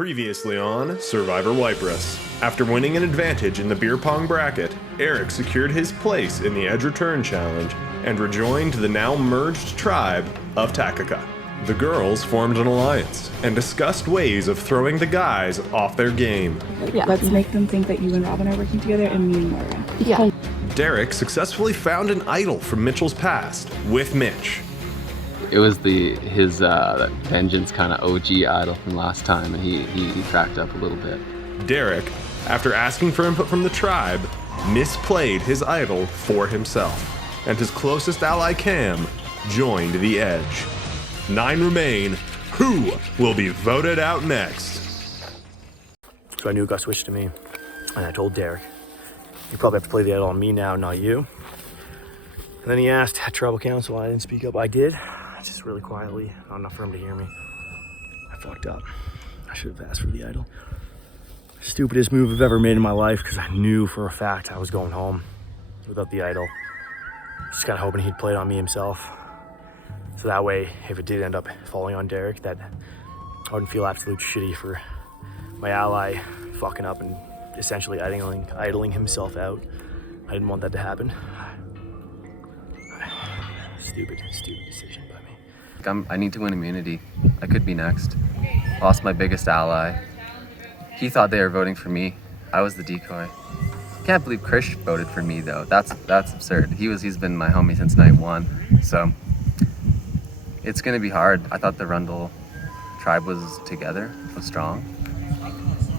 Previously on Survivor Waiparous. After winning an advantage in the beer pong bracket, Eric secured his place in the Edge Return Challenge and rejoined the now merged tribe of Takaka. The girls formed an alliance and discussed ways of throwing the guys off their game. Yeah. Let's make them think that you and Robin are working together and me and Moira. Yeah. Derek successfully found an idol from Mitchell's past with Mitch. It was his vengeance kind of OG idol from last time, and he cracked up a little bit. Derek, after asking for input from the tribe, misplayed his idol for himself, and his closest ally Cam joined the Edge. 9 remain. Who will be voted out next? So I knew it got switched to me, and I told Derek, you probably have to play the idol on me now, not you. And then he asked at tribal council, I didn't speak up. I did, just really quietly, not enough for him to hear me. I fucked up. I should have asked for the idol. Stupidest move I've ever made in my life, because I knew for a fact I was going home without the idol. Just kind of hoping he'd play it on me himself. So that way, if it did end up falling on Derek, that I wouldn't feel absolute shitty for my ally fucking up and essentially idling himself out. I didn't want that to happen. Stupid decision by me. I need to win immunity. I could be next. Lost my biggest ally. He thought they were voting for me. I was the decoy. Can't believe Chris voted for me though. That's absurd. He's been my homie since night 1. So it's gonna be hard. I thought the Rundle tribe was together, was strong.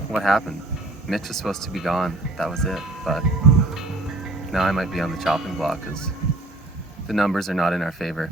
What happened? Mitch was supposed to be gone. That was it. But now I might be on the chopping block because the numbers are not in our favor.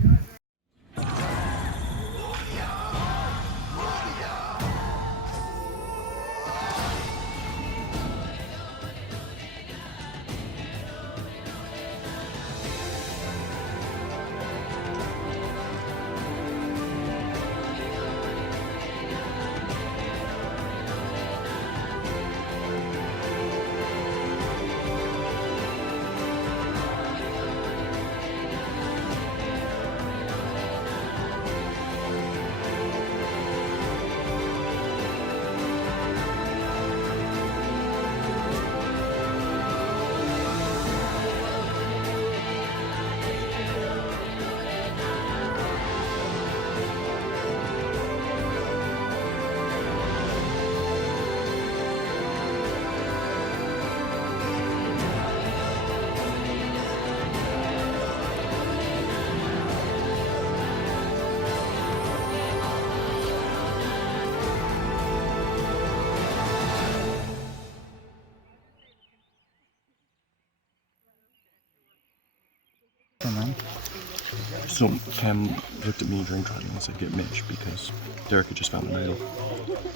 So Cam looked at me during training and said get Mitch because Derek had just found an idol.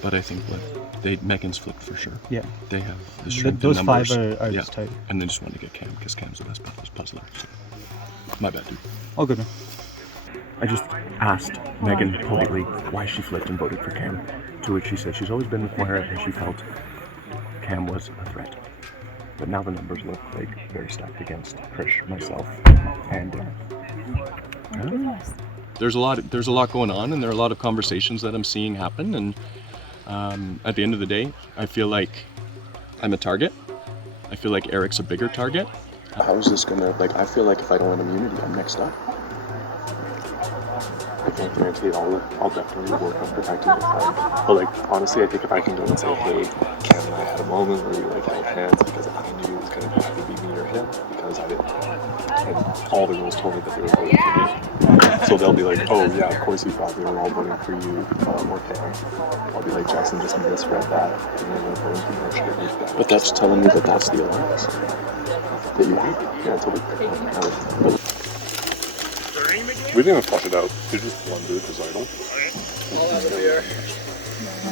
But I think Megan's flipped for sure. Yeah. They have the strength Those in numbers. 5 are just tight. And they just wanted to get Cam because Cam's the best puzzler. So. My bad, dude. All good, man. I just asked Megan politely why she flipped and voted for Cam, to which she said she's always been with Moira and she felt Cam was a threat. But now the numbers look like very stacked against Krish, myself, and there's a lot going on, and there are a lot of conversations that I'm seeing happen. And at the end of the day, I feel like I'm a target. I feel like Eric's a bigger target. How is this gonna I feel like if I don't win immunity, I'm next up. I can't guarantee it. I'll definitely work on protecting the flag. But honestly, I think if I can go and say, hey, Cam and I had a moment where we held hands because I knew it was gonna have to be me or him because I didn't. And all the girls told me that they were voting for me. So they'll be like, oh yeah, of course you thought we were all voting for you or Cam. I'll be like, Jackson just misread that. And then they're voting for me. But that's telling me that that's the alliance. That you have. Yeah, totally. We didn't even flush it out. They just blundered his idol.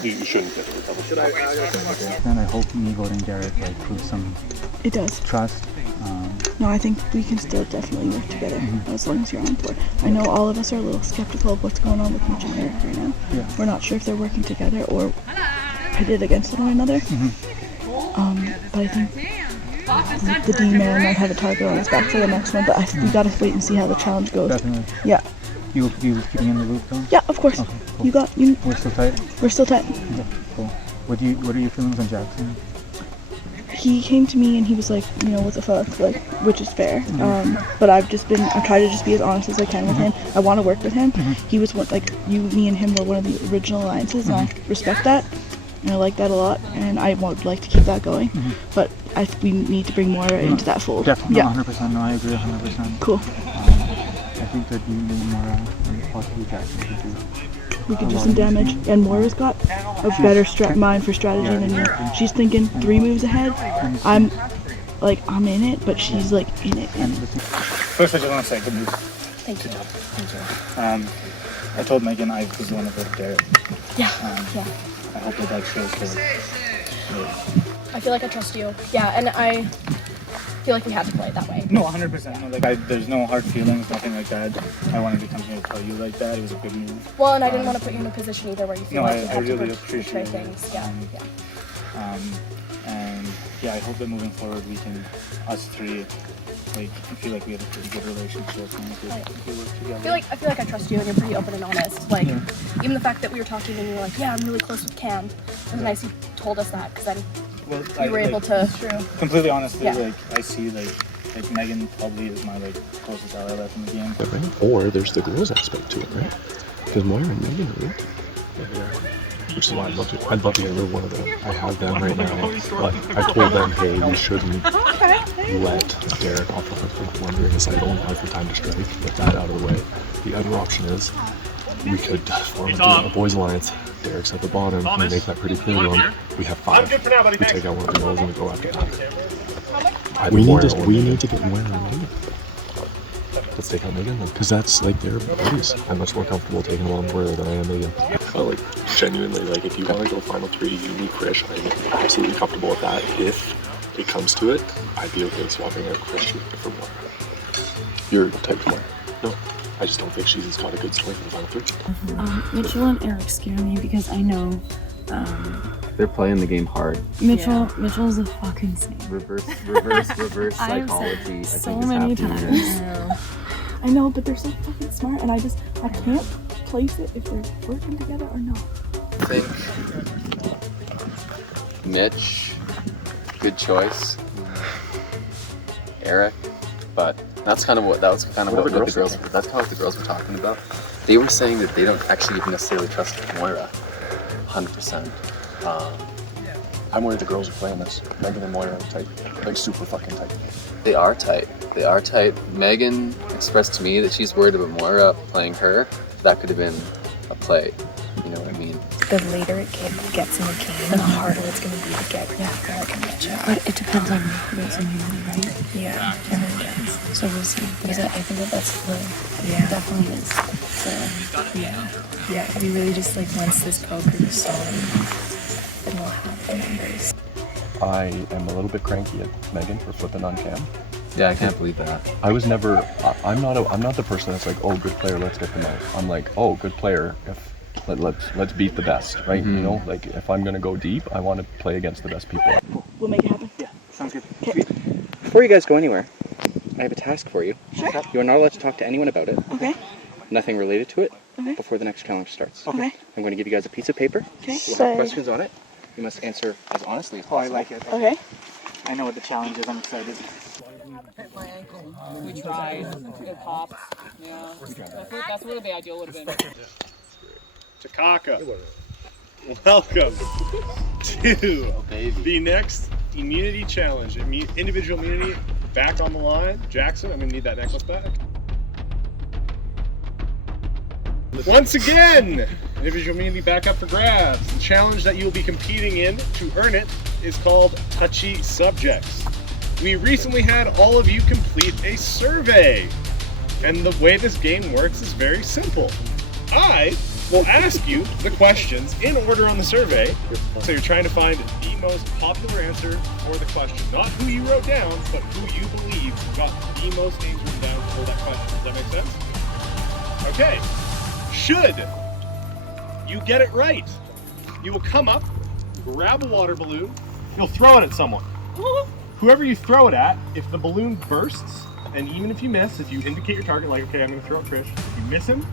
You shouldn't get it recovered. Then I hope me voting Derek proves some It does. trust. No, I think we can still definitely work together as long as you're on board. I know all of us are a little skeptical of what's going on with Mitch and Eric right now. Yeah. We're not sure if they're working together or pitted against one another. But I think the D-man might have a target on his back for the next one, but we gotta wait and see how the challenge goes. Definitely. Yeah. You keeping in the loop though? Yeah, of course. Okay, cool. You. We're still tight? We're still tight. Okay, cool. What are your feelings on Jackson? He came to me and he was like, you know, what the fuck, like, which is fair. But I've tried to just be as honest as I can with him. I want to work with him. He was one, like, me and him were one of the original alliances, and I respect that, and I like that a lot, and I would like to keep that going. But we need to bring Moira into that fold. Definitely, Yeah. 100%. No, I agree 100%. Cool. I think that you and Moira and possibly Jackson could do. We could do some damage, and Moira's got a better mind for strategy than you. She's thinking 3 moves ahead. I'm in it, but she's like in it. First, I just want to say good news. Thank you. I told Megan I was the one that voted Derek. Yeah. I hope that shows her. I feel like I trust you. Yeah, and I feel like we had to play it that way. No, 100%. No, there's no hard feelings, nothing like that. I wanted to come here and tell you like that. It was a good move. Well, and I didn't want to put you in a position either where you feel like you I have really to appreciate portray it. things. Yeah. And yeah, I hope that moving forward we can, us three, I feel like we have a pretty good relationship and we work together. I feel like I trust you, and you're pretty open and honest. Like, even the fact that we were talking and you were like, "Yeah, I'm really close with Cam." It was nice you told us that, because then we were able to. Completely honestly, I see like Megan probably is my closest ally left in the game. Right? Or there's the girls aspect to it, right? Because Moira and Megan are really which is why I'd love to get rid of one of them. I have them right now, but I told them, hey, we shouldn't let Derek off the hook for wondering as I don't have the time to strike. Get that out of the way. The other option is we could form a boys alliance. Derek's at the bottom. We make that pretty clear to him. We have 5. We take out one of the girls and we go after that. We need to get Moira and Megan. Let's take out Megan then, because that's their buddies. I'm much more comfortable taking along Moira than I am Megan. Genuinely, if you want to go final 3, you need Krish. I'm absolutely comfortable with that. If it comes to it, I'd be okay swapping out Krish for Moira. You're type Moira. No, I just don't think she's got a good story for the final 3. Mitchell and Eric scare me because I know They're playing the game hard. Mitchell's a fucking snake. Reverse psychology. I So think many is happening here. times. I know, but they're so fucking smart, and I can't place it if they're working together or not. I think Mitch, good choice. Eric, but that's kind of what the girls were talking about. They were saying that they don't actually even necessarily trust Moira 100%. I'm worried the girls are playing this. Megan and Moira are tight, super fucking tight. They are tight. Megan expressed to me that she's worried about Moira playing her. That could have been a play. You know what I mean? The later it gets in the game, the harder it's going to be to get Eric and Mitch out. But it depends on who's in the right? Yeah, it really does. So we'll see. Because I think that's the... It definitely is. So, yeah, we really just, once this poker is started, then we'll have the numbers. I am a little bit cranky at Megan for flipping on Cam. Yeah, I can't believe that. I was never. I'm not the person that's like, oh, good player, let's get them out. I'm like, oh, good player. Let's beat the best, right? Mm-hmm. You know, if I'm gonna go deep, I want to play against the best people. We'll make it happen. Yeah, sounds good. Okay. Before you guys go anywhere, I have a task for you. Sure. You are not allowed to talk to anyone about it. Okay. Nothing related to it Okay. before the next challenge starts. Okay. I'm going to give you guys a piece of paper. Okay. You'll have questions on it. You must answer as honestly as possible. I like it. Okay. I know what the challenge is. I'm excited. We tried. It popped. Yeah. That's what the ideal would have been. Takaka, welcome to the next immunity challenge. Individual immunity back on the line. Jackson, I'm gonna need that necklace back. Once again, individual immunity back up for grabs. The challenge that you'll be competing in to earn it is called Touchy Subjects. We recently had all of you complete a survey, and the way this game works is very simple. I will ask you the questions in order on the survey, so you're trying to find the most popular answer for the question. Not who you wrote down, but who you believe got the most names written down for that question. Does that make sense? Okay. Should you get it right, you will come up, grab a water balloon, you'll throw it at someone. Whoever you throw it at, if the balloon bursts, and even if you miss, if you indicate your target, like, okay, I'm going to throw at Krish, if you miss him,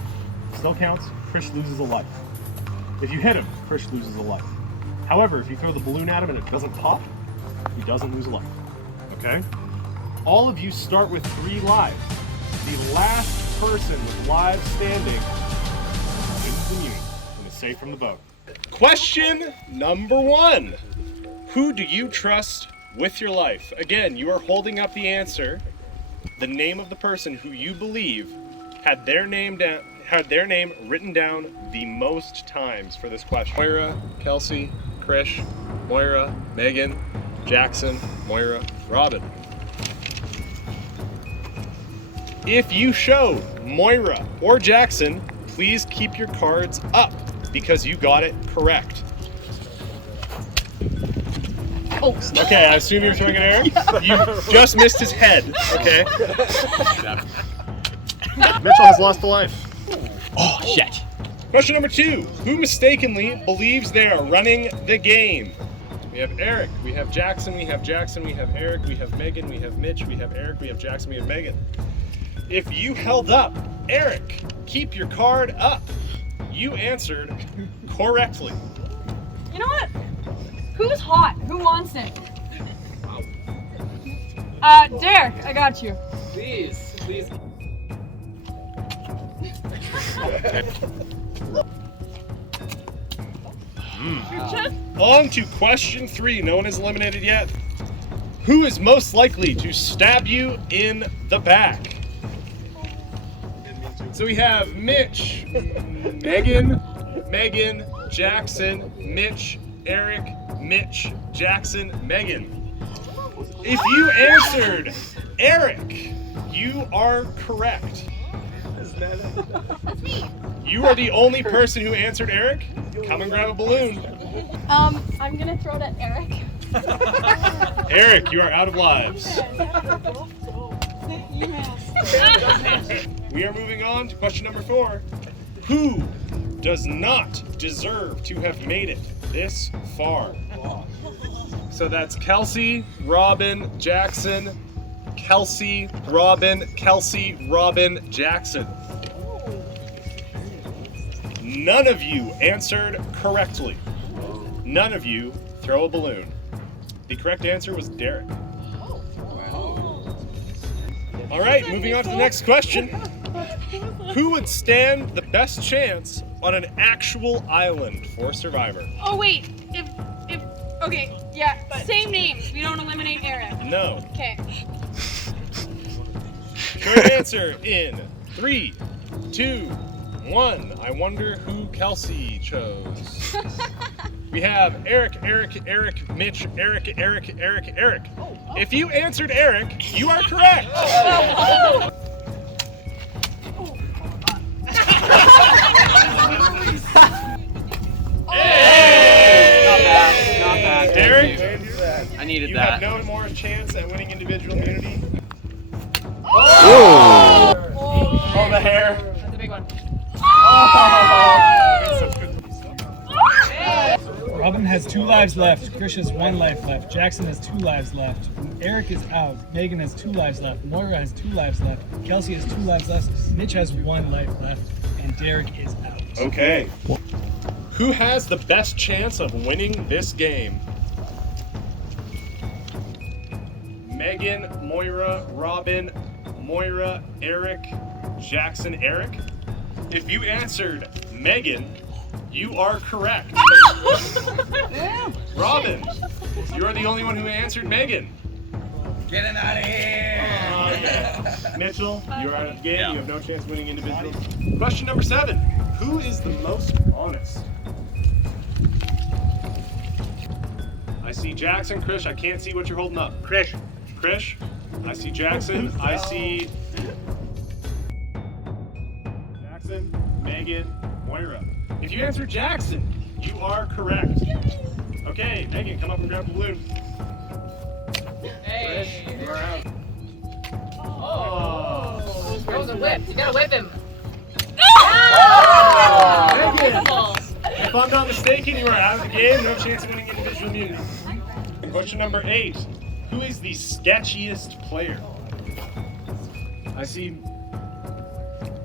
still counts, Krish loses a life. If you hit him, Krish loses a life. However, if you throw the balloon at him and it doesn't pop, he doesn't lose a life. Okay? All of you start with 3 lives. The last person with lives standing wins the muni and is safe from the boat. Question number 1. Who do you trust with your life? Again, you are holding up the answer, the name of the person who you believe had their name written down the most times for this question. Moira, Kelsey, Krish, Moira, Megan, Jackson, Moira, Robin. If you show Moira or Jackson, please keep your cards up because you got it correct. Oh. Okay, I assume you're throwing an error? You just missed his head, okay? Mitchell has lost a life. Oh, shit. Question number 2. Who mistakenly believes they are running the game? We have Eric, we have Jackson, we have Jackson, we have Eric, we have Megan, we have Mitch, we have Eric, we have Jackson, we have Megan. If you held up, Eric, keep your card up. You answered correctly. You know what? Who's hot? Who wants it? Derek, I got you. Please. On to question 3. No one is eliminated yet. Who is most likely to stab you in the back? So we have Mitch, Megan, Jackson, Mitch, Eric, Mitch, Jackson, Megan. If you answered Eric, you are correct. You are the only person who answered Eric. Come and grab a balloon. I'm gonna throw it at Eric. Eric, you are out of lives. We are moving on to question number 4. Who does not deserve to have made it this far? So that's Kelsey, Robin, Jackson, Kelsey, Robin, Jackson. None of you answered correctly. None of you throw a balloon. The correct answer was Derek. All right, moving on to the next question. Who would stand the best chance on an actual island for Survivor? Oh wait, okay, yeah, same names. We don't eliminate Eric. No. Okay. Correct answer in 3, 2, 1. I wonder who Kelsey chose. We have Eric, Mitch, Eric. If you answered Eric, you are correct. Hey! Not bad. Derek, I needed you that. have no more chance at winning individual immunity. Oh, the hair. That's a big one. Robin has 2 lives left. Krish has 1 life left. Jackson has 2 lives left. Eric is out. Megan has 2 lives left. Moira has 2 lives left. Kelsey has 2 lives left. Mitch has 1 life left. And Derek is out. Okay. Who has the best chance of winning this game? Megan, Moira, Robin, Moira, Eric, Jackson, Eric. If you answered Megan, you are correct. Robin, you are the only one who answered Megan. Get him out of here! Yeah. Mitchell, you are out of the game. You have no chance of winning individuals. Question number 7. Who is the most honest? I see Jackson, Krish. I can't see what you're holding up. Krish. I see Jackson. I see Jackson, Megan, Moira. If you answer Jackson, you are correct. Okay, Megan, come up and grab the balloon. Hey. Krish, you are out. Oh. That was a whip. You gotta whip him. Megan, if I'm not mistaken, you are out of the game. No chance of winning individual immunity. And question number 8. Who is the sketchiest player? I see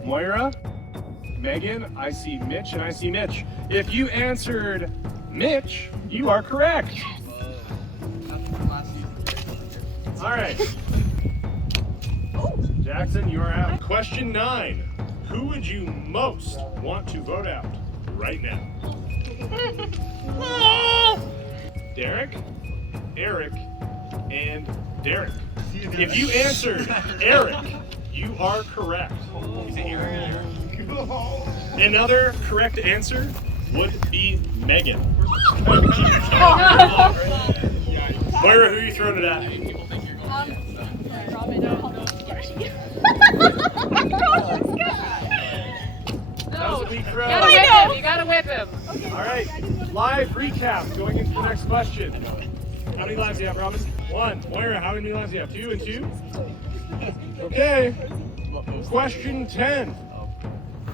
Moira, Megan, I see Mitch, and I see Mitch. If you answered Mitch, you are correct. All right. Jackson, you are out. Question 9. Who would you most want to vote out right now? Derek, Eric, and Derek. If you answered Eric, you are correct. Another correct answer would be Megan. Moira, who are you throwing it at? No, You gotta whip him. All right, live recap going into the next question. How many lives do you have, Robin? 1. Moira, how many lives do you have? 2 and 2? Okay. Question 10.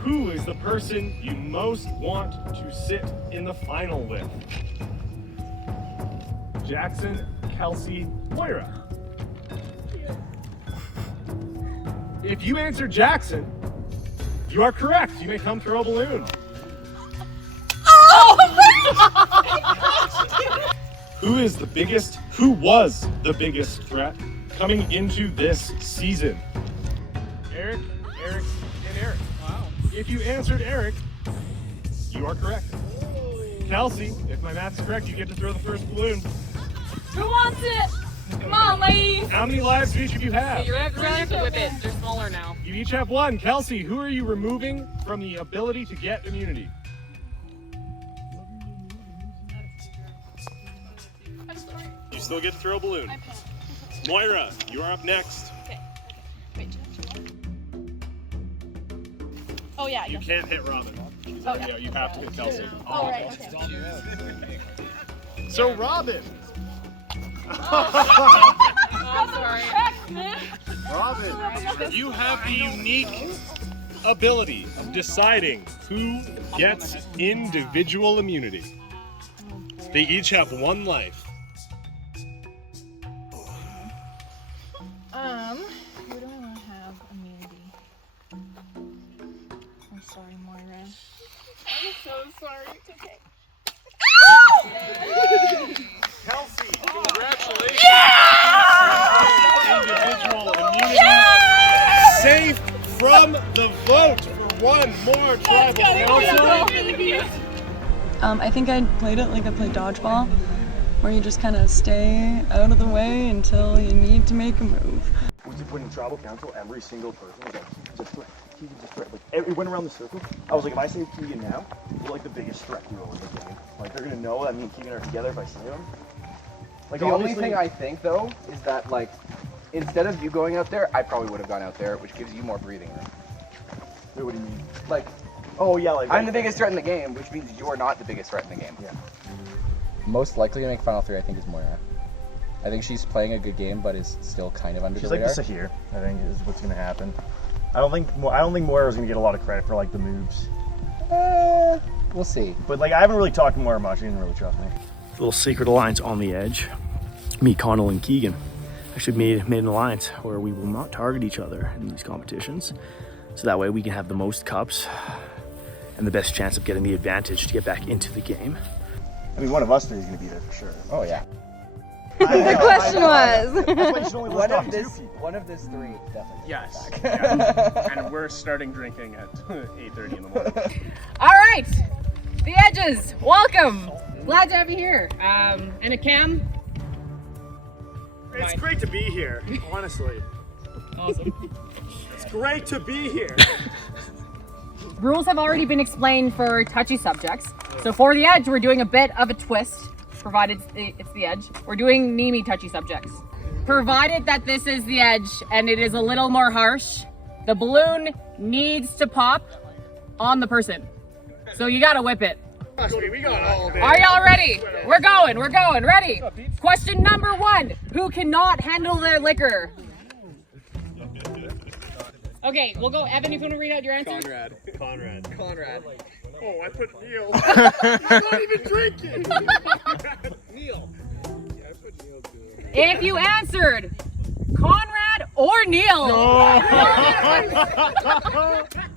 Who is the person you most want to sit in the final with? Jackson, Kelsey, Moira. If you answer Jackson, you are correct. You may come throw a balloon. Who was the biggest threat coming into this season? Eric, and Eric. Wow. If you answered Eric, you are correct. Kelsey, if my math's correct, you get to throw the first balloon. Who wants it? Come on, ladies. How many lives do each of you have? You really have to whip it. They're smaller now. You each have 1. Kelsey, who are you removing from the ability to get immunity? You still get to throw a balloon. Moira, you are up next. Okay. Wait. Oh yeah. You can't hit Robin. Oh, yeah. You have to hit Kelsey. Oh right. Okay. So Robin. Oh, sorry. Robin, you have the unique ability of deciding who gets individual immunity. They each have 1 life. Who do I want to have immunity? I'm sorry, Moira. I'm so sorry. It's okay. Kelsey, congratulations! Yeah! Individual immunity. Yeah! Safe from the vote for 1 more tribal council. I think I played it like I played dodgeball, where you just kind of stay out of the way until you need to make a move. Once you put in tribal council, every single person was like, just threat. Keegan just threat. Like, it went around the circle. I was like, if I say Keegan now, you're like the biggest threat hero in the game. Like, they're gonna know that me and Keegan are together if I say him. Like, the only thing I think though is that like, instead of you going out there, I probably would have gone out there, which gives you more breathing room. Wait, what do you mean? Like, oh yeah, like I'm the biggest threat in the game, which means you're not the biggest threat in the game. Yeah. Most likely to make Final 3, I think, is Moira. I think she's playing a good game, but is still kind of under the radar. She's like the Sahir, I think, is what's gonna happen. I don't think Moira's gonna get a lot of credit for like the moves. We'll see. But like, I haven't really talked to Moira much. She didn't really trust me. Little secret alliance on the edge. Me, Connell, and Keegan actually made an alliance where we will not target each other in these competitions, so that way we can have the most cups and the best chance of getting the advantage to get back into the game. I mean, one of us 3 is going to be there for sure. Oh yeah. The question was. One of this 3 definitely. Yes. Yeah. And we're starting drinking at 8:30 in the morning. All right, the Edges, welcome. Glad to have you here. And a Cam. It's great to be here, honestly. Awesome. It's great to be here. Rules have already been explained for touchy subjects. So for the Edge, we're doing a bit of a twist, provided it's the Edge. We're doing Mimi touchy subjects. Provided that this is the Edge and it is a little more harsh, the balloon needs to pop on the person. So you gotta whip it. We got all day. Are y'all ready? We're going, ready? Question number 1, who cannot handle their liquor? Okay, we'll go. Evan, if you want to read out your answer? Conrad. Oh, I put Neil. I'm not even drinking. Neil. Yeah, I put Neil too. If you answered Conrad or Neil.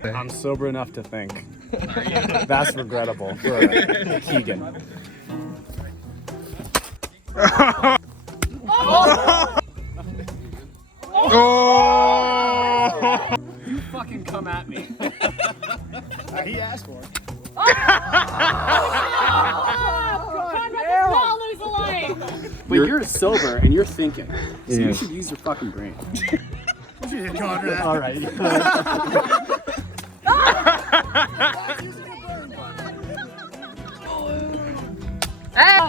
I'm sober enough to think. That's regrettable for Keegan. You fucking come at me. He asked for it. Lose a life. But you're sober and you're thinking, so you should use your fucking brain. All right.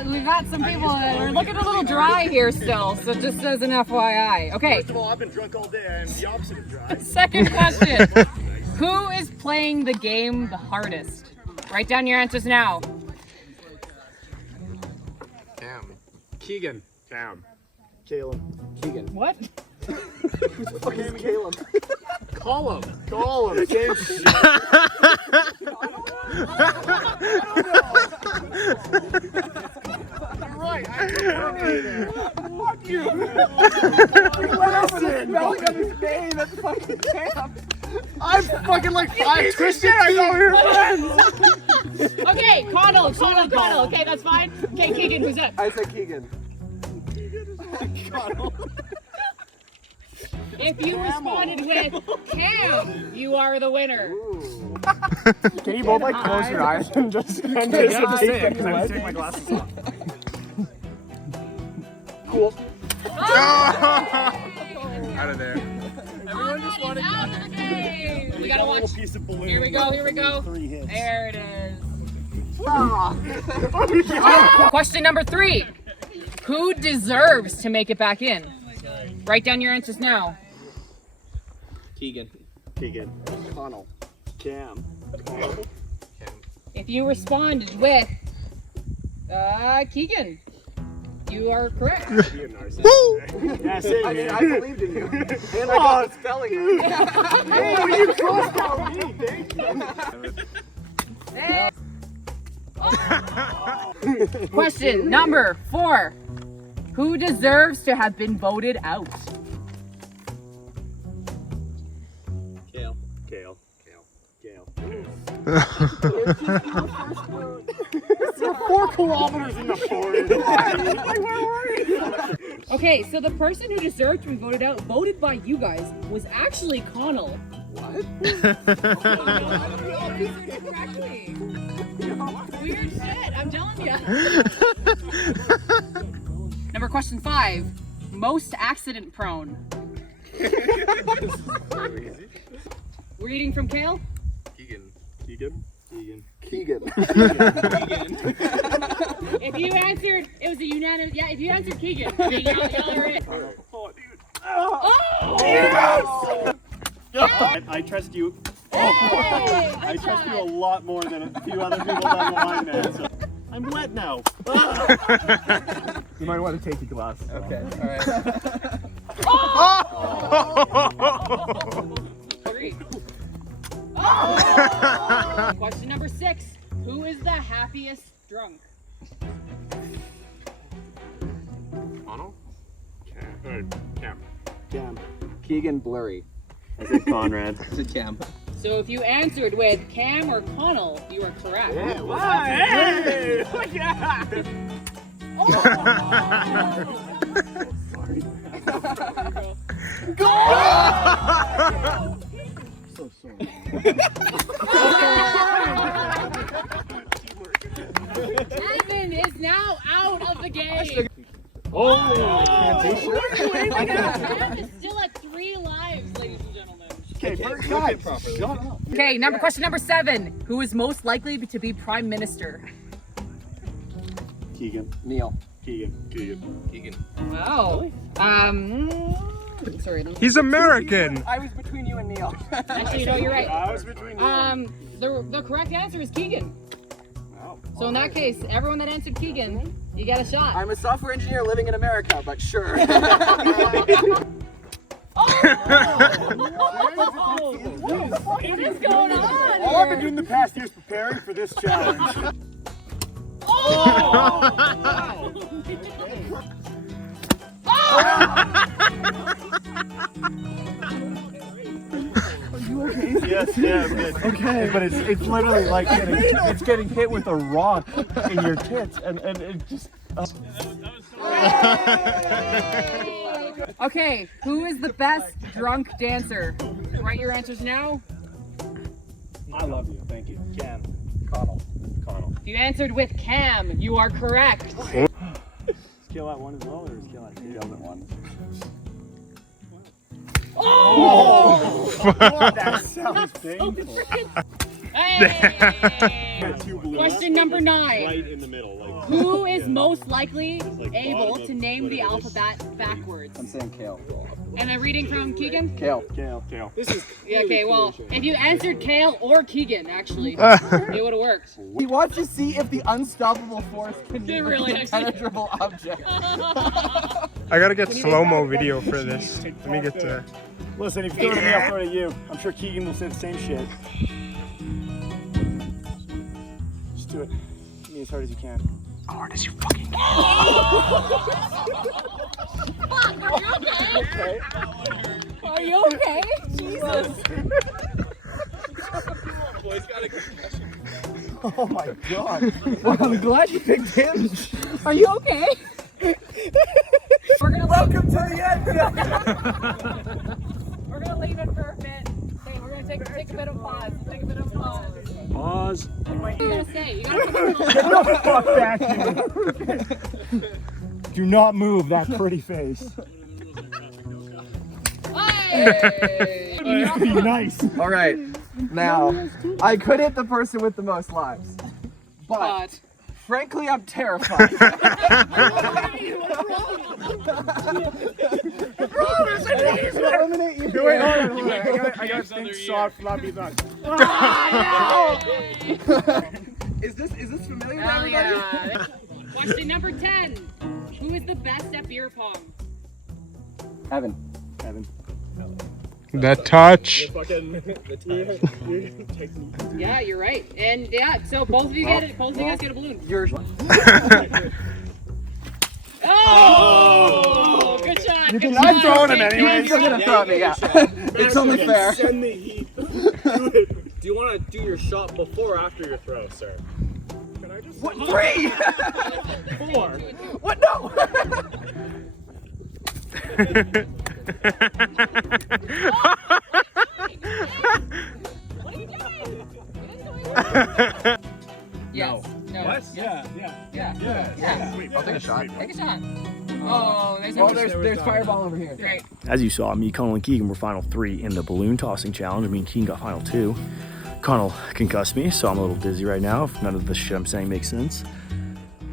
We've got some people that are looking a little dry here still, so just as an FYI. Okay. First of all, I've been drunk all day. I'm the opposite of dry. Second question. Who is playing the game the hardest? Write down your answers now. Cam. Keegan. Cam. Caleb. Keegan. What? Who the fuck is Caleb? Call him. Call him. Same shit. You're right. I there. Fuck you. Listen. Smelling on his name at the fucking camp. I'm fucking like 5 twisted. I know we're friends. Okay, Connell. Okay, that's fine. Okay, Keegan, who's up? I said Keegan. If you responded with Cam, you are the winner. Can you both like close your eyes and just anticipate that because I have to take my glasses off? Cool. Out of there. Everyone just wanted to. We gotta watch. Piece of balloon. Here we go. 3 hits. There it is. Question number 3. Who deserves to make it back in? Write down your answers now. Keegan. Keegan. Connell. Cam. If you responded with Keegan, you are correct. Yeah, same, I mean, I believed in you. And I got the spelling right. Oh, you crossed out me. Thank you. Question number 4. Who deserves to have been voted out? Kale. Kale. Kale. We're 4 kilometers in the forest. Like, where were you? Okay, so the person who deserved to be voted out, voted by you guys, was actually Connell. What? Weird shit, I'm telling you. Question 5. Most accident prone. Reading from Kale? Keegan. If you answered, it was a unanimous. Yeah, if you answered Keegan, y'all are in. Oh! Yes! I trust you. I trust you a lot more than a few other people down the line, man. So I'm wet now. You might want to take your glasses off. Okay, alright. Question number 6. Who is the happiest drunk? Connell? Cam. Keegan Blurry. I said Conrad. I said Cam. So if you answered with Cam or Connell, you are correct. Yeah, hey! Look at that! Sorry. Go! So sorry. Evan is now out of the game. Cam is still at 3 lives, ladies and gentlemen. Okay, guys, shut up. Okay, question number 7. Who is most likely to be Prime Minister? Keegan. Neil. Keegan. Wow. Sorry. He's American. I was between you and Neil. Actually, no, you're right. I was between you. The correct answer is Keegan. Wow. So in that case, everyone that answered Keegan, you get a shot. I'm a software engineer living in America, but sure. What is going on? All I've been doing the past year is preparing for this challenge. Yes, yeah, I'm good. Okay, but it's literally like getting hit with a rock in your tits, and it just. Okay, who is the best drunk dancer? Write your answers now. I love you. Thank you. Cam. Connell. If you answered with Cam, you are correct. Is Kale at 1 as well, or is Kale at 2? Kale's at 1. Oh! That sounds painful. Hey! Question number 9. Right in the middle. Like, Who is most likely able to name the alphabet backwards? I'm saying Kale. And then reading from Keegan? Kale. This is Yeah, okay, well, if you answered Kale or Keegan, actually, it would have worked. He wants to see if the unstoppable force can be really an impenetrable object. I gotta get slow-mo video for this. Let me get to... Listen, if you throw it at me, I'll throw it at you. I'm sure Keegan will say the same shit. Just do it. Hit me as hard as you can. As hard as you fucking can. Okay. Are you okay? Jesus. Oh my god. Well, I'm glad you picked him. Are you okay? Welcome to the end. We're gonna leave it for a bit. Okay, we're gonna take a bit of pause. Pause. What are you gonna say? You gotta Fuck that, dude. Do not move that pretty face. Hey! Be nice. All right. Now, I could hit the person with the most lives, but frankly, I'm terrified. Eliminate you. Wait, hold on. I got think soft, floppy butt. Is this familiar to Hell everybody? yeah. Question number 10. Who is the best at beer pong? Evan. The touch. Yeah, you're right. And yeah, so both of you get it. Both of you guys get a balloon. Oh! Good shot. Good shot. I'm throwing it anyway. You're gonna throw at me, yeah. It's only fair. Send the heat. Do you want to do your shot before or after your throw, sir? Can I just... What? 3? 4. What? No. What are you doing? Yes. No. What? Yeah. I'll take a shot. Take a shot. Oh, there's fireball over here. Great. As you saw, me, Connell, and Keegan were final 3 in the balloon tossing challenge. Me and Keegan got final 2. Connell concussed me, so I'm a little dizzy right now, if none of the shit I'm saying makes sense.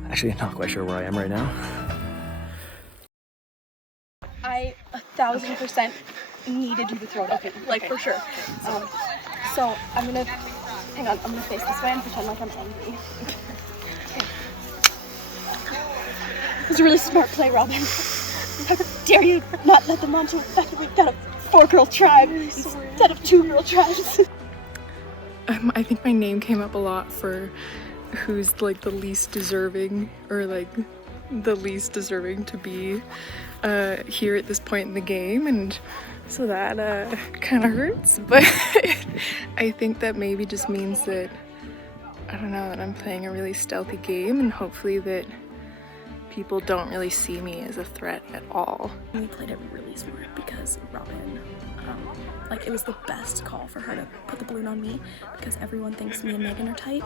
Actually, I'm not quite sure where I am right now. I 1,000% needed you to throw it. Okay, like for sure. So I'm gonna hang on. I'm gonna face this way and pretend like I'm angry. Okay. It was a really smart play, Robin. How dare you not let them on to the fact that we've got a 4-girl tribe instead of 2-girl tribes. I think my name came up a lot for who's like the least deserving, or like the least deserving to be here at this point in the game, and so that kind of hurts, but I think that maybe just means that, I don't know, that I'm playing a really stealthy game, and hopefully that people don't really see me as a threat at all. We played it really smart because Robin, like, it was the best call for her to put the balloon on me because everyone thinks me and Megan are tight,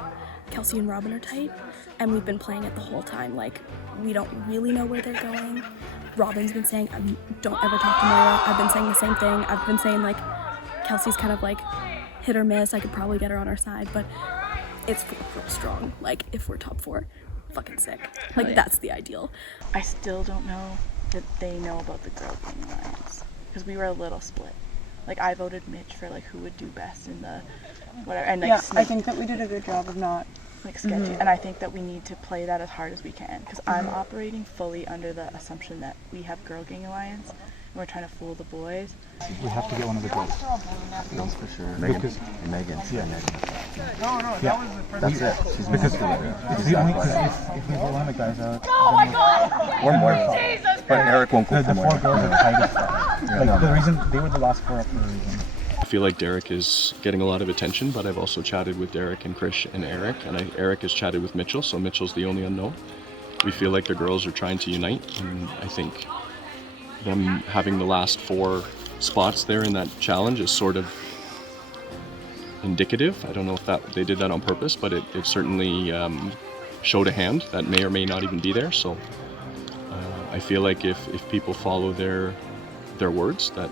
Kelsey and Robin are tight, and we've been playing it the whole time. Like, we don't really know where they're going. Robin's been saying, don't ever talk to Moira. I've been saying the same thing. I've been saying, like, Kelsey's kind of like hit or miss. I could probably get her on our side, but it's 4 girls strong. Like, if we're top 4, fucking sick. Like, that's the ideal. I still don't know that they know about the Girl Gang Alliance because we were a little split. Like, I voted Mitch for like who would do best in the whatever, and like yeah, I think that we did a good job of not like sketchy, and I think that we need to play that as hard as we can because I'm operating fully under the assumption that we have Girl Gang Alliance and we're trying to fool the boys. We have to get one of the girls. Girls for sure. Megan. Megan. Yeah. No, that was the first. That's it. She's Because if we have one of the guys out, Oh my God! or more. Jesus But Eric won't go the for more. 4 girls are tight. Like, the reason they were the last 4 up for a reason. I feel like Derek is getting a lot of attention, but I've also chatted with Derek and Krish and Eric, and Eric has chatted with Mitchell, so Mitchell's the only unknown. we feel like the girls are trying to unite, and I think them having the last 4 spots there in that challenge is sort of indicative. I don't know if they did that on purpose, but it certainly showed a hand that may or may not even be there. So I feel like if people follow their words, that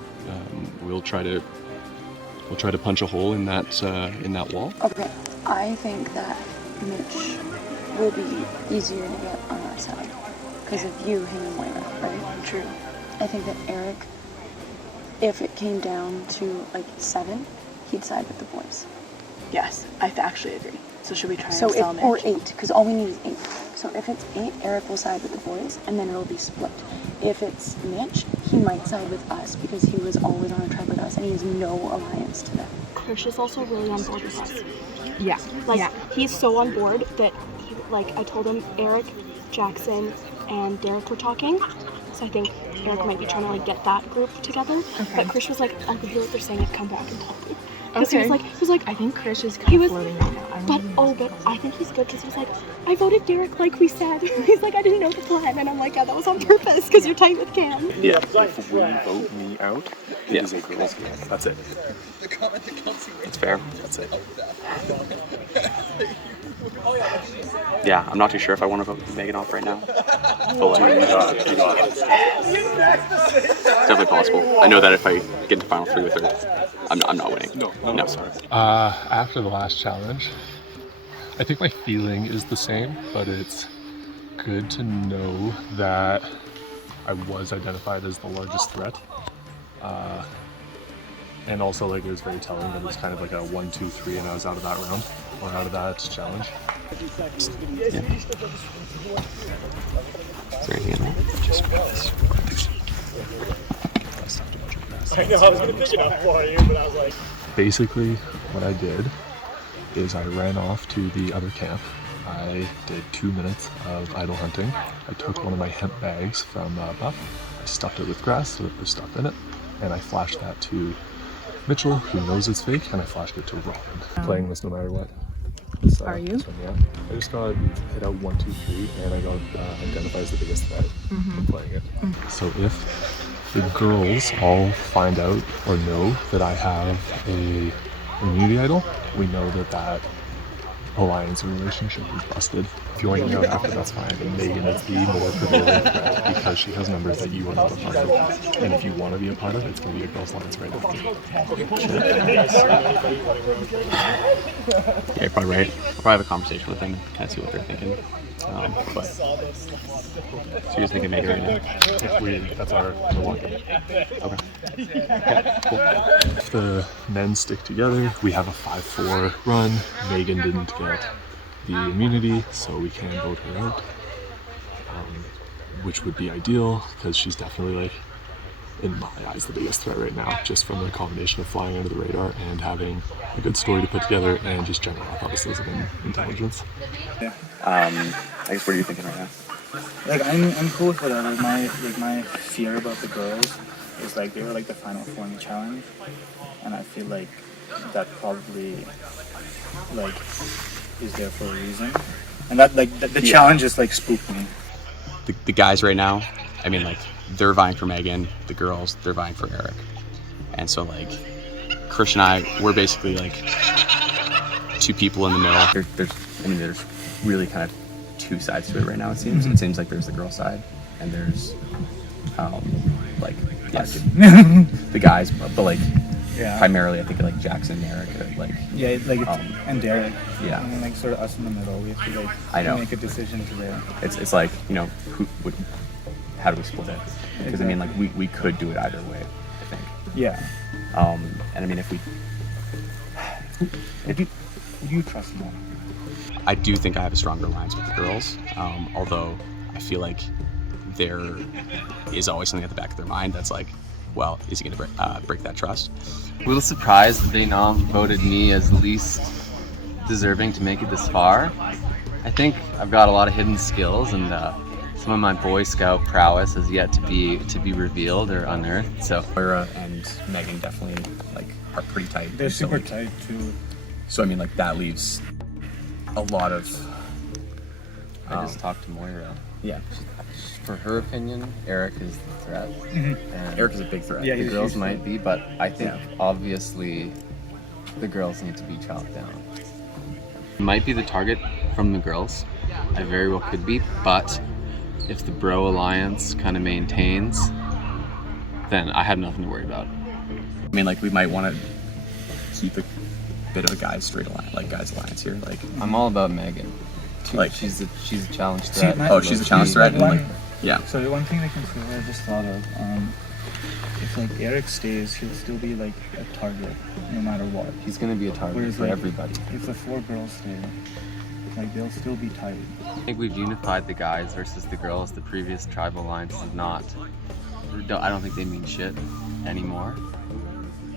we'll try to punch a hole in that wall. Okay, I think that Mitch will be easier to get on our side because of you, him, and Moira, right? True. I think that Eric, if it came down to like 7, he'd side with the boys. Yes, I actually agree. So should we try So and sell or Mitch? 8, because all we need is 8. So if it's 8, Eric will side with the boys, and then it'll be split. If it's Mitch, he might side with us because he was always on a tribe with us, and he has no alliance to them. Krish is also really on board with us. Yeah. Like, he's so on board that, I told him Eric, Jackson, and Derek were talking. So I think Eric might be trying to, get that group together. Okay. But Krish was like, I can hear what they're saying, like, come back and tell me. Because Okay. he was like, I think Krish is kind of floating right now. But I think he's good because he was like, I voted Derek like we said. He's like, I didn't know the plan. And I'm like, yeah, that was on purpose because you're tight with Cam. Yeah. If we vote me out, it is a girls' game. That's it. It's fair. That's it. Yeah, I'm not too sure if I want to vote Megan off right now. But it's definitely possible. I know that if I get into final 3 with her, I'm not winning. No, sorry. After the last challenge, I think my feeling is the same, but it's good to know that I was identified as the largest threat. And also, it was very telling that it was kind of like a 1, 2, 3, and I was out of that round, or out of that challenge. Yeah. Is there anything in there? Just grab this. I know, I was gonna pick it up for you, but I was like... Basically, what I did is I ran off to the other camp. I did 2 minutes of idle hunting. I took one of my hemp bags from Buff. I stuffed it with grass so that there's stuff in it, and I flashed that to Mitchell, who knows it's fake, and I flashed it to Robin. Playing this no matter what. So, Are you? Yeah. I just got hit out 1, 2, 3, and I got identified as the biggest threat in playing it. So if the girls all find out or know that I have a immunity idol, we know that alliance or relationship is busted. If you want to get out after, that's fine. But Megan is the more prevailing threat because she has numbers that you are not a part of. And if you want to be a part of it, it's going to be a girls' alliance right now. Yeah, you're probably right. I'll probably have a conversation with them, kind of see what they're thinking. But so you're thinking Megan right now? That's our walking. Okay. Yeah, cool. If the men stick together, we have a 5-4 run. Megan didn't get the immunity, so we can vote her out, which would be ideal because she's definitely, in my eyes, the biggest threat right now, just from the combination of flying under the radar and having a good story to put together and just general athleticism and intelligence. Yeah. I guess what are you thinking right now? I'm cool with whatever. My fear about the girls is they were the final 4 in the challenge, and I feel like that probably is there for a reason, and that the challenge just spooked me. The guys right now, I mean, they're vying for Megan. The girls, they're vying for Eric, and so Krish and I, we're basically 2 people in the middle. There's really kind of 2 sides to it right now. It seems. It seems like there's the girl side, and there's the guys, but Yeah. primarily I think Jackson and Eric are and Derek. Yeah. And sort of us in the middle. We have to I know. make a decision to there. It's who would, how do we split it? Because we could do it either way, I think. Yeah. And if we Would you trust more? I do think I have a stronger alliance with the girls, although I feel like there is always something at the back of their mind that's well, is he going to break that trust? A little surprised that they voted me as the least deserving to make it this far. I think I've got a lot of hidden skills, and some of my Boy Scout prowess has yet to be revealed or unearthed. So Moira and Megan definitely are pretty tight. They're super tight too. So that leaves a lot of. I just talked to Moira. Yeah. For her opinion, Eric is the threat. Mhm. And Eric is a big threat. Yeah, the he's girls huge. might be, but I think obviously the girls need to be chopped down. Might be the target from the girls. I very well could be, but if the bro alliance kind of maintains, then I have nothing to worry about. I mean, like, we might want to keep a bit of a guys alliance here. Like, I'm all about Megan. Like, she's a challenge See, threat. oh, she's a challenge threat. One, yeah. So the one thing I can say, I just thought of, if like Eric stays, he'll still be like a target, no matter what. He's gonna be a target Whereas, for like, everybody. If the 4 girls stay, like they'll still be tight. I think we've unified the guys versus the girls. The previous tribal alliance is not. I don't think they mean shit anymore.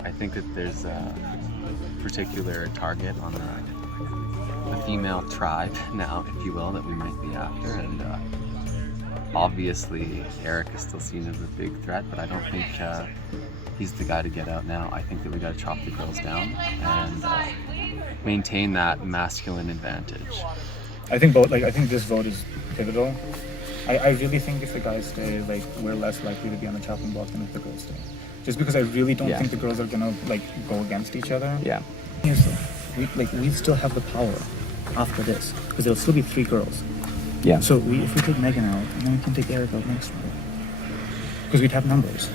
I think that there's a particular target on the female tribe now, if you will, that we might be after, and obviously Eric is still seen as a big threat, but I don't think he's the guy to get out now. I think that we got to chop the girls down and maintain that masculine advantage. I think both. Like, I think this vote is pivotal. I really think if the guys stay, like, we're less likely to be on the chopping block than if the girls stay. Just because I really don't think the girls are gonna like go against each other. Yeah. Here's the, we still have the power after this because there'll still be 3 girls. Yeah. So if we take Megan out, and then we can take Eric out next round because we'd have numbers.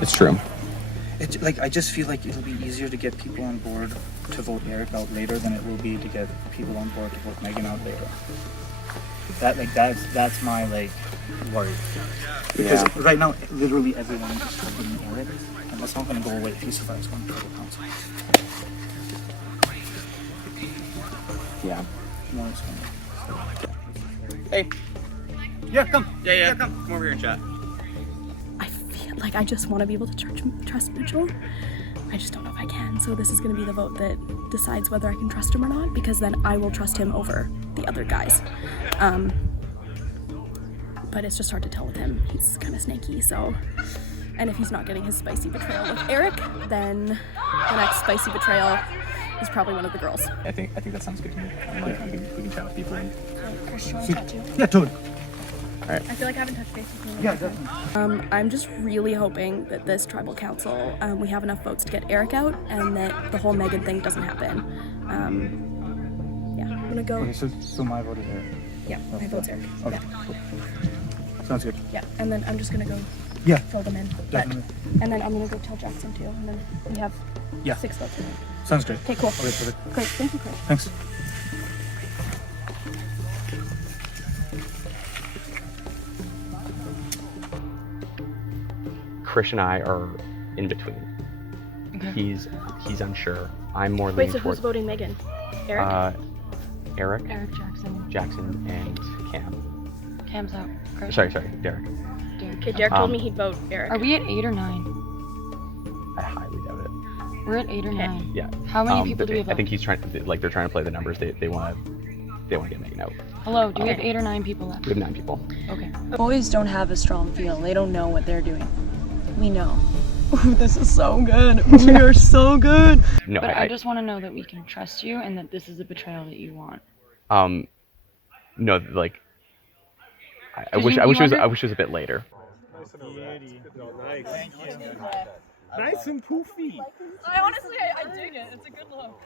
It's true. I just feel like it'll be easier to get people on board to vote Eric out later than it will be to get people on board to vote Megan out later. That's my worry. Because right now, literally everyone is voting Eric, and that's not going to go away if he survives one for the council. Yeah. More expensive. Hey. Yeah, come. Yeah, come. Come over here and chat. I feel like I just want to be able to trust Mitchell. I just don't know if I can. So this is going to be the vote that decides whether I can trust him or not, because then I will trust him over the other guys. But it's just hard to tell with him. He's kind of snaky, so... And if he's not getting his spicy betrayal with Eric, then the next spicy betrayal is probably one of the girls. I think that sounds good to me. We can chat with people. Chris, do you want to chat too? Yeah, totally. All right. I feel like I haven't touched base with you. Yeah, definitely. I'm just really hoping that this tribal council, we have enough votes to get Eric out, and that the whole Megan thing doesn't happen. Yeah, I'm gonna go. Okay, so my vote is Eric. Yeah, my vote's Eric. Okay, Yeah. cool. Sounds good. Yeah, and then I'm just gonna go fill them in. Definitely. And then I'm gonna go tell Jackson too, and then we have 6 votes. Sounds great. Okay, cool. Okay, perfect. Great, thank you, Chris. Thanks. Chris and I are in between. Okay. He's unsure. I'm more Wait, leaning so who's towards voting Megan? Eric? Eric, Jackson, and Cam. Cam's out. Chris? Sorry, Derek. Okay, Derek told me he'd vote Eric. Are we at 8 or 9? I highly doubt it. We're at 8 or 9. Yeah. How many people do we have? I think he's trying. They're trying to play the numbers. They want to get Megan out. Hello, do we have 8 or 9 people left? We have 9 people. Okay. Boys don't have a strong feel. They don't know what they're doing. We know. This is so good. We are so good. No, but I just want to know that we can trust you and that this is a betrayal that you want. No, like I wish it was a bit later. Nice and poofy. Honestly, I dig it. It's a good look.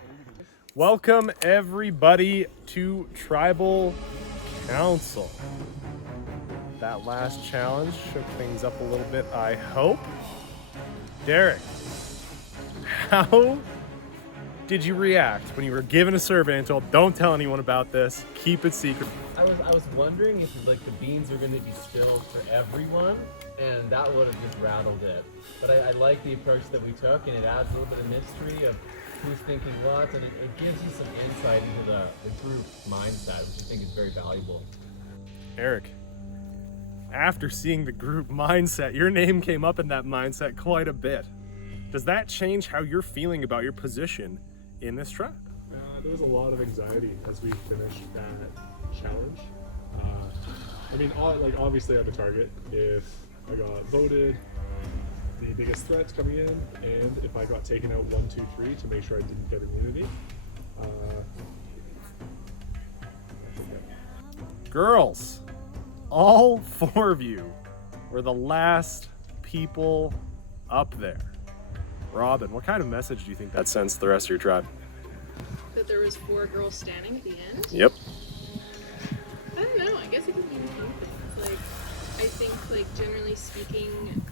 Welcome everybody to Tribal Council. That last challenge shook things up a little bit, I hope. Derek, how did you react when you were given a survey and told, don't tell anyone about this, keep it secret? I was wondering if the beans were going to be spilled for everyone, and that would have just rattled it. But I like the approach that we took, and it adds a little bit of mystery of who's thinking what, and it gives you some insight into the group mindset, which I think is very valuable. Eric, after seeing the group mindset, your name came up in that mindset quite a bit. Does that change how you're feeling about your position in this tribe? There was a lot of anxiety as we finished that challenge. I mean, obviously I'm a target. If I got voted the biggest threats coming in, and if I got taken out 1, 2, 3 to make sure I didn't get immunity. Girls, all 4 of you were the last people up there. Robin, what kind of message do you think that sends to the rest of your tribe? That there was 4 girls standing at the end? Yep. I don't know, I guess it could mean a few things. Like, I think, like, generally speaking,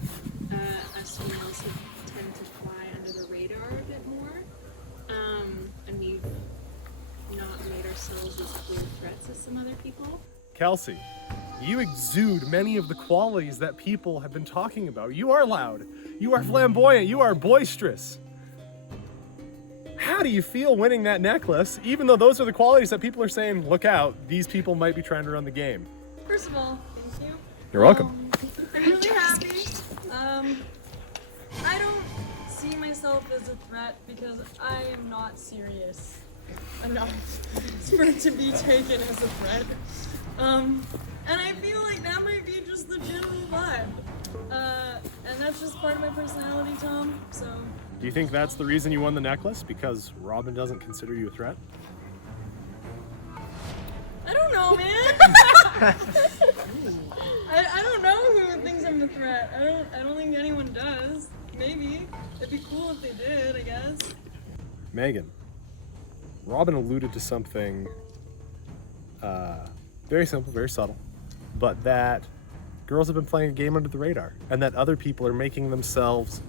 us females tend to fly under the radar a bit more. And we've not made ourselves as clear threats as some other people. Kelsey, you exude many of the qualities that people have been talking about. You are loud, you are flamboyant, you are boisterous. How do you feel winning that necklace, even though those are the qualities that people are saying, look out, these people might be trying to run the game? First of all, thank you. You're welcome. I'm really happy. I don't see myself as a threat because I am not serious enough for it to be taken as a threat. And I feel like that might be just the general vibe. And that's just part of my personality, Tom, so. Do you think that's the reason you won the necklace? Because Robin doesn't consider you a threat? I don't know, man. I don't know who thinks I'm a threat. I don't think anyone does. Maybe. It'd be cool if they did, I guess. Megan, Robin alluded to something very simple, very subtle, but that girls have been playing a game under the radar and that other people are making themselves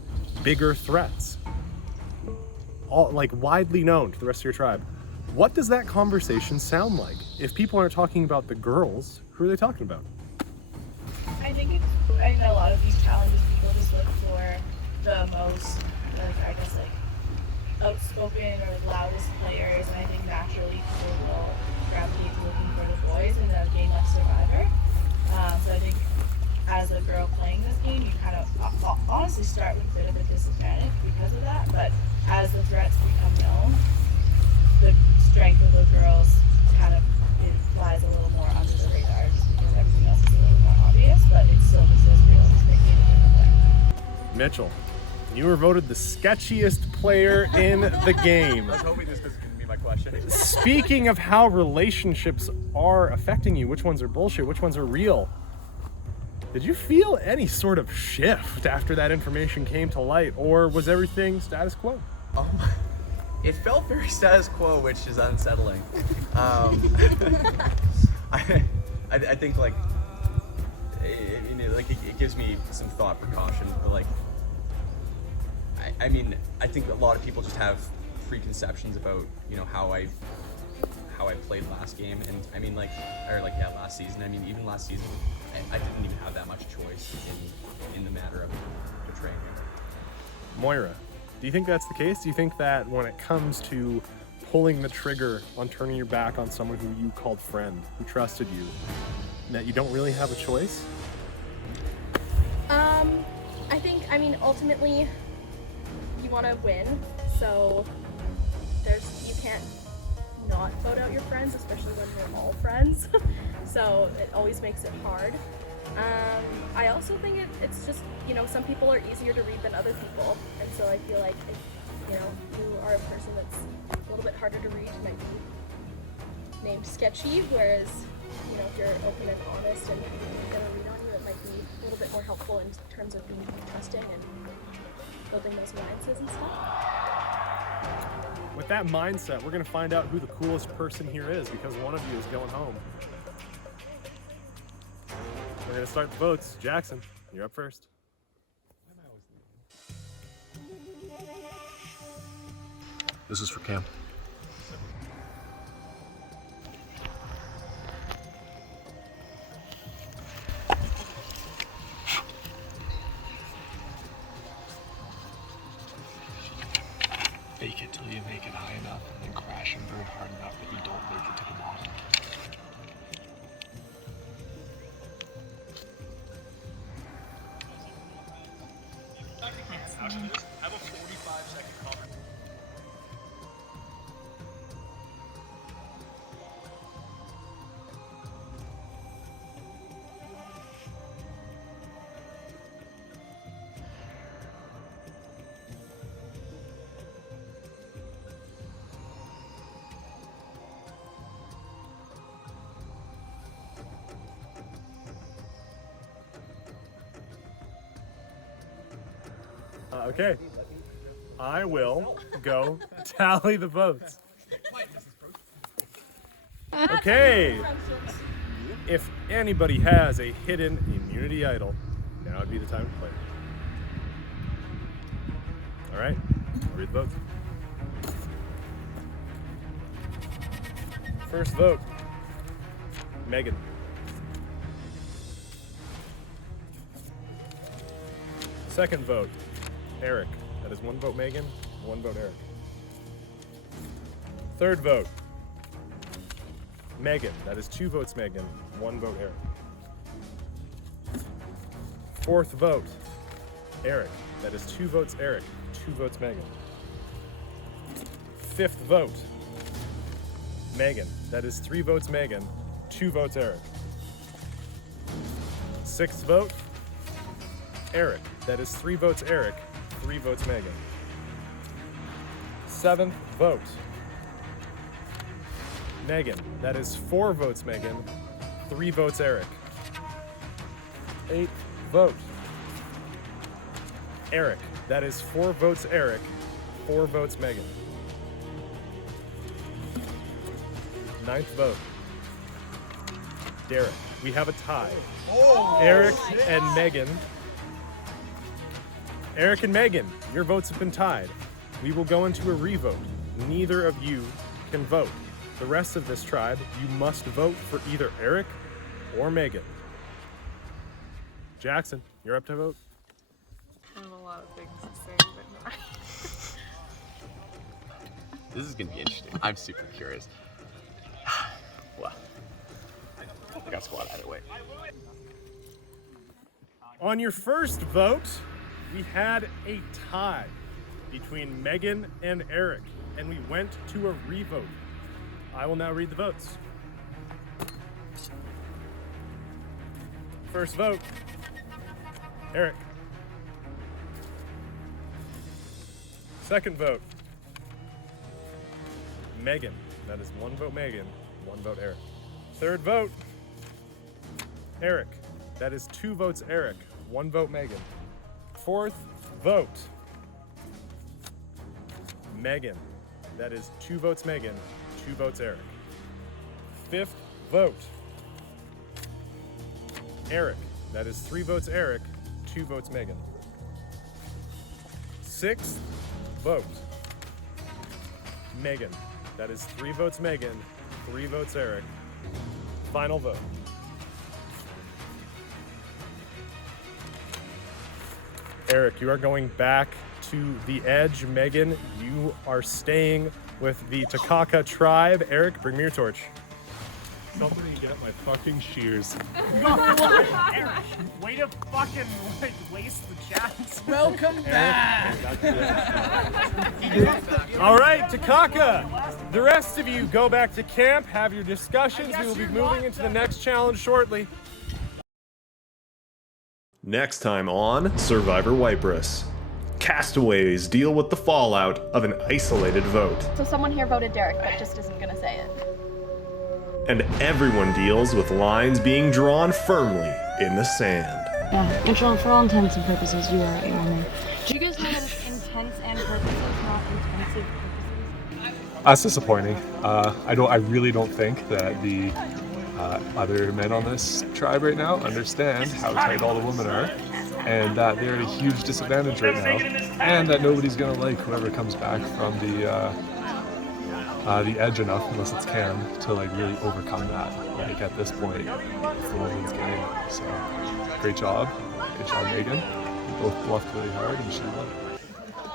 bigger threats. All, like, widely known to the rest of your tribe. What does that conversation sound like? If people aren't talking about the girls, who are they talking about? I think a lot of these challenges, people just look for the most, I guess, outspoken or loudest players, and I think naturally people will gravitate to looking for the boys in a game like Survivor. So I think as a girl playing this game, you kind of honestly start with a bit of a disadvantage because of that, but as the threats become known, the strength of the girls kind of flies a little more under the radar just because everything else is a little more obvious, but it's still just as real as making a different player. Mitchell, you were voted the sketchiest player in the game. I was hoping this was going to be my question. Speaking of how relationships are affecting you, which ones are bullshit, which ones are real, did you feel any sort of shift after that information came to light, or was everything status quo? It felt very status quo, which is unsettling. I think like it gives me some thought precaution, but like I mean I think a lot of people just have preconceptions about how I played last game, and I mean last season. I mean even last season I didn't even have that much choice in the matter of betraying him. Moira, do you think that's the case? Do you think that when it comes to pulling the trigger on turning your back on someone who you called friend, who trusted you, that you don't really have a choice? I think, ultimately, you want to win, so you can't not vote out your friends, especially when we're all friends. So it always makes it hard. I also think it's just, some people are easier to read than other people, and so I feel like if, you are a person that's a little bit harder to read, you might be named sketchy, whereas, if you're open and honest and people get a read on you, it might be a little bit more helpful in terms of being trusting and building those alliances and stuff. With that mindset, we're gonna find out who the coolest person here is, because one of you is going home. We're gonna start the votes. Jackson, you're up first. This is for Cam. Fake it till you make it high enough, and then crash and burn hard enough that you don't make it to the bottom. Have a 45-second comment. Okay. I will go tally the votes. Okay. If anybody has a hidden immunity idol, now would be the time to play. All right, read the votes. First vote, Megan. Second vote, Eric. That is 1 vote Megan, 1 vote Eric. Third vote, Megan. That is 2 votes Megan, 1 vote Eric. Fourth vote, Eric. That is 2 votes Eric, 2 votes Megan. Fifth vote, Megan. That is 3 votes Megan, 2 votes Eric. Sixth vote, Eric. That is 3 votes Eric, 3 votes Megan. Seventh vote, Megan. That is 4 votes Megan, 3 votes Eric. Eighth vote, Eric. That is 4 votes Eric, 4 votes Megan. Ninth vote, Derek. We have a tie. Eric and Megan. Eric and Megan, your votes have been tied. We will go into a revote. Neither of you can vote. The rest of this tribe, you must vote for either Eric or Megan. Jackson, you're up to vote. I have a lot of things to say, but not. This is gonna be interesting. I'm super curious. Well, I got squad either way. On your first vote, we had a tie between Megan and Eric, and we went to a revote. I will now read the votes. First vote, Eric. Second vote, Megan. That is 1 vote Megan, 1 vote Eric. Third vote, Eric. That is 2 votes Eric, 1 vote Megan. Fourth vote, Megan. That is 2 votes Megan, 2 votes Eric. Fifth vote, Eric. That is 3 votes Eric, 2 votes Megan. Sixth vote, Megan. That is 3 votes Megan, 3 votes Eric. Final vote. Eric, you are going back to the edge. Megan, you are staying with the Takaka tribe. Eric, bring me your torch. Somebody get my fucking shears. Eric, way to fucking waste the chance. Welcome back. All right, Takaka. The rest of you go back to camp, have your discussions. We will be moving into the next challenge shortly. Next time on Survivor Waiparous. Castaways deal with the fallout of an isolated vote. So someone here voted Derek, but just isn't gonna say it. And everyone deals with lines being drawn firmly in the sand. Yeah, Mitchell, for all intents and purposes, you are a woman. Do you guys know that it's intents and purposes, not intensive purposes? That's disappointing. I really don't think that the other men on this tribe right now understand how tight all the women are, and that they're at a huge disadvantage right now, and that nobody's gonna like whoever comes back from the edge enough, unless it's Cam, to like really overcome that. Like at this point, it's the woman's game. So great job, Megan. You both bluffed really hard, and she won.